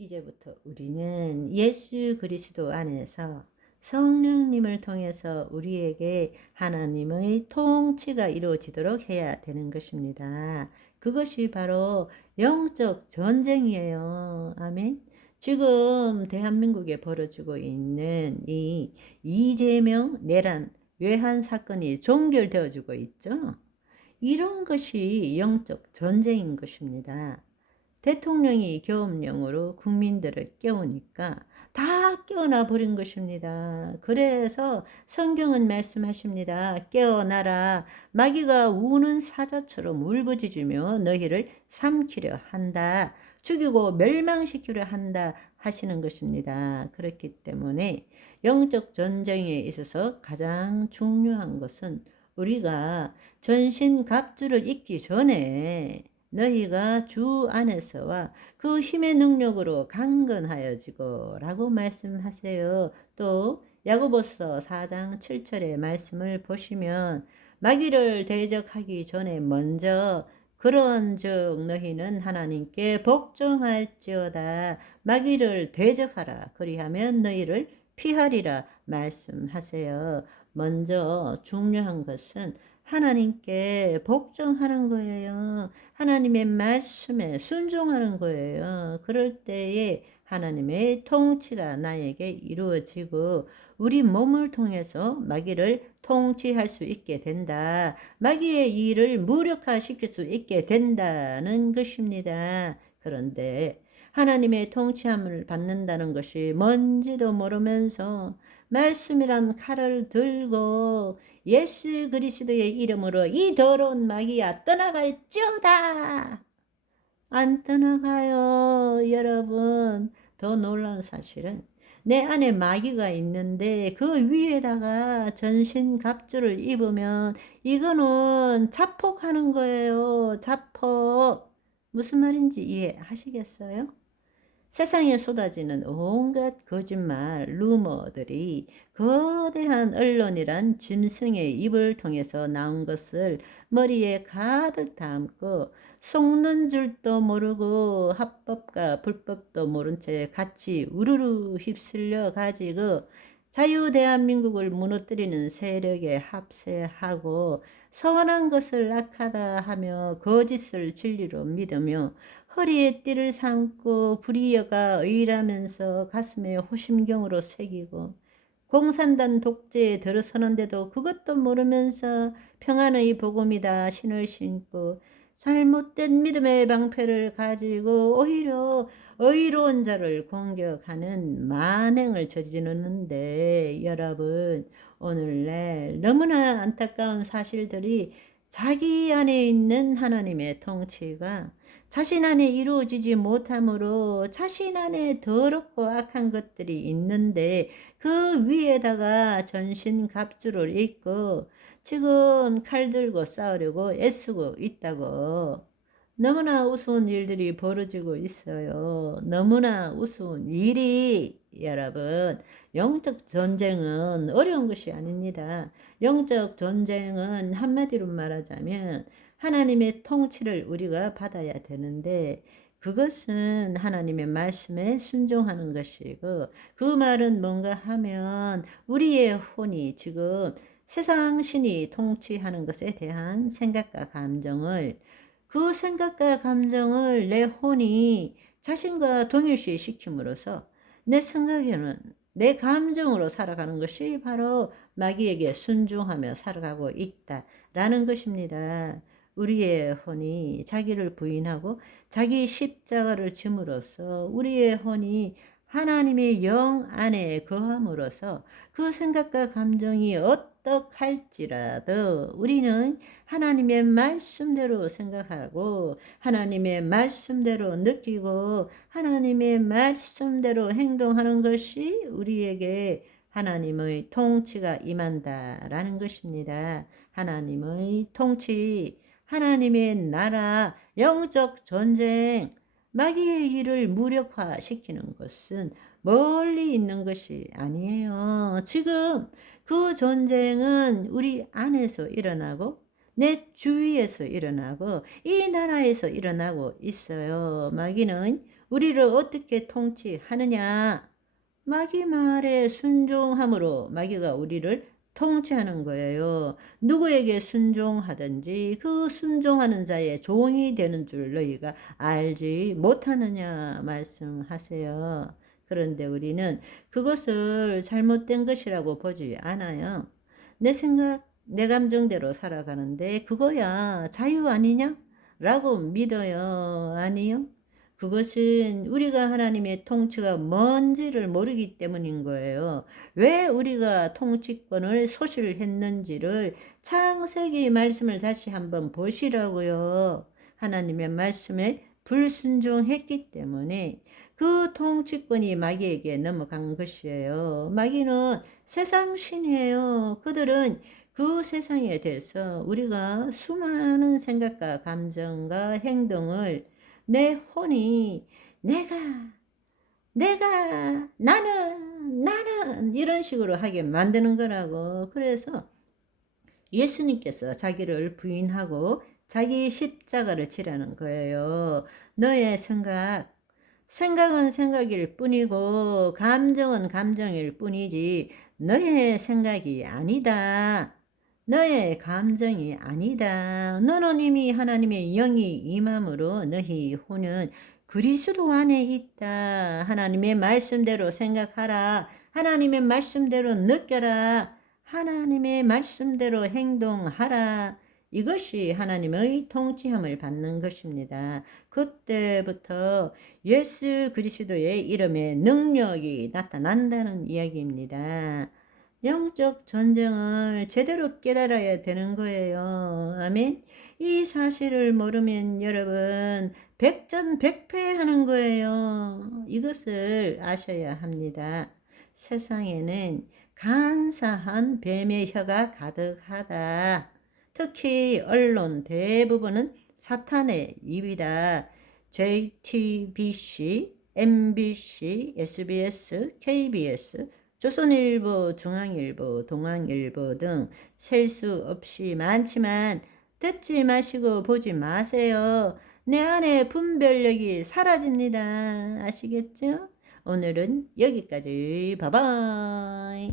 이제부터 우리는 예수 그리스도 안에서 성령님을 통해서 우리에게 하나님의 통치가 이루어지도록 해야 되는 것입니다. 그것이 바로 영적 전쟁이에요. 아멘. 지금 대한민국에 벌어지고 있는 이 이재명 내란 외환 사건이 종결되어지고 있죠. 이런 것이 영적 전쟁인 것입니다. 대통령이 계엄령으로 국민들을 깨우니까 다 깨어나 버린 것입니다. 그래서 성경은 말씀하십니다. 깨어나라. 마귀가 우는 사자처럼 울부짖으며 너희를 삼키려 한다. 죽이고 멸망시키려 한다 하시는 것입니다. 그렇기 때문에 영적 전쟁에 있어서 가장 중요한 것은 우리가 전신갑주를 입기 전에 너희가 주 안에서와 그 힘의 능력으로 강건하여지고 라고 말씀하세요. 또 야고보서 4장 7절의 말씀을 보시면 마귀를 대적하기 전에 먼저 그런즉 너희는 하나님께 복종할지어다. 마귀를 대적하라. 그리하면 너희를 피하리라 말씀하세요. 먼저 중요한 것은 하나님께 복종하는 거예요. 하나님의 말씀에 순종하는 거예요. 그럴 때에 하나님의 통치가 나에게 이루어지고 우리 몸을 통해서 마귀를 통치할 수 있게 된다. 마귀의 일을 무력화시킬 수 있게 된다는 것입니다. 그런데 하나님의 통치함을 받는다는 것이 뭔지도 모르면서 말씀이란 칼을 들고 예수 그리스도의 이름으로 이 더러운 마귀야 떠나갈지어다. 안 떠나가요, 여러분. 더 놀라운 사실은 내 안에 마귀가 있는데 그 위에다가 전신갑주를 입으면 이거는 자폭하는 거예요. 자폭. 무슨 말인지 이해하시겠어요? 세상에 쏟아지는 온갖 거짓말, 루머들이 거대한 언론이란 짐승의 입을 통해서 나온 것을 머리에 가득 담고 속는 줄도 모르고 합법과 불법도 모른 채 같이 우르르 휩쓸려 가지고 자유 대한민국을 무너뜨리는 세력에 합세하고 선한 것을 악하다 하며 거짓을 진리로 믿으며 허리에 띠를 삼고 불의여가 의라면서 가슴에 호심경으로 새기고 공산당 독재에 들어서는데도 그것도 모르면서 평안의 복음이다 신을 신고 잘못된 믿음의 방패를 가지고 오히려 의로운 자를 공격하는 만행을 저지르는데 여러분 오늘날 너무나 안타까운 사실들이 자기 안에 있는 하나님의 통치가 자신 안에 이루어지지 못함으로 자신 안에 더럽고 악한 것들이 있는데 그 위에다가 전신갑주를 입고 지금 칼 들고 싸우려고 애쓰고 있다고. 너무나 우스운 일들이 벌어지고 있어요. 너무나 우스운 일이 여러분 영적 전쟁은 어려운 것이 아닙니다. 영적 전쟁은 한마디로 말하자면 하나님의 통치를 우리가 받아야 되는데 그것은 하나님의 말씀에 순종하는 것이고 그 말은 뭔가 하면 우리의 혼이 지금 세상 신이 통치하는 것에 대한 생각과 감정을 그 생각과 감정을 내 혼이 자신과 동일시 시킴으로써 내 생각에는 내 감정으로 살아가는 것이 바로 마귀에게 순종하며 살아가고 있다라는 것입니다. 우리의 혼이 자기를 부인하고 자기 십자가를 짐으로써 우리의 혼이 하나님의 영 안에 거함으로써 그 생각과 감정이 어떡할지라도 우리는 하나님의 말씀대로 생각하고 하나님의 말씀대로 느끼고 하나님의 말씀대로 행동하는 것이 우리에게 하나님의 통치가 임한다라는 것입니다. 하나님의 통치, 하나님의 나라, 영적 전쟁, 마귀의 일을 무력화시키는 것은 멀리 있는 것이 아니에요. 지금 그 전쟁은 우리 안에서 일어나고 내 주위에서 일어나고 이 나라에서 일어나고 있어요. 마귀는 우리를 어떻게 통치하느냐? 마귀 말에 순종함으로 마귀가 우리를 통치하는 거예요. 누구에게 순종하든지 그 순종하는 자의 종이 되는 줄 너희가 알지 못하느냐 말씀하세요. 그런데 우리는 그것을 잘못된 것이라고 보지 않아요. 내 생각, 내 감정대로 살아가는데 그거야 자유 아니냐? 라고 믿어요. 아니요. 그것은 우리가 하나님의 통치가 뭔지를 모르기 때문인 거예요. 왜 우리가 통치권을 소실했는지를 창세기 말씀을 다시 한번 보시라고요. 하나님의 말씀에 불순종했기 때문에 그 통치권이 마귀에게 넘어간 것이에요. 마귀는 세상 신이에요. 그들은 그 세상에 대해서 우리가 수많은 생각과 감정과 행동을 내 혼이 내가 나는 이런 식으로 하게 만드는 거라고. 그래서 예수님께서 자기를 부인하고 자기 십자가를 지라는 거예요. 너의 생각은 생각일 뿐이고 감정은 감정일 뿐이지 너의 생각이 아니다. 너의 감정이 아니다. 너는 이미 하나님의 영이 임함으로 너희 혼은 그리스도 안에 있다. 하나님의 말씀대로 생각하라. 하나님의 말씀대로 느껴라. 하나님의 말씀대로 행동하라. 이것이 하나님의 통치함을 받는 것입니다. 그때부터 예수 그리스도의 이름에 능력이 나타난다는 이야기입니다. 영적 전쟁을 제대로 깨달아야 되는 거예요. 아멘. 이 사실을 모르면 여러분 백전백패하는 거예요. 이것을 아셔야 합니다. 세상에는 간사한 뱀의 혀가 가득하다. 특히 언론 대부분은 사탄의 입이다. JTBC, MBC, SBS, KBS, 조선일보, 중앙일보, 동아일보 등 셀 수 없이 많지만 듣지 마시고 보지 마세요. 내 안에 분별력이 사라집니다. 아시겠죠? 오늘은 여기까지. 바이바이.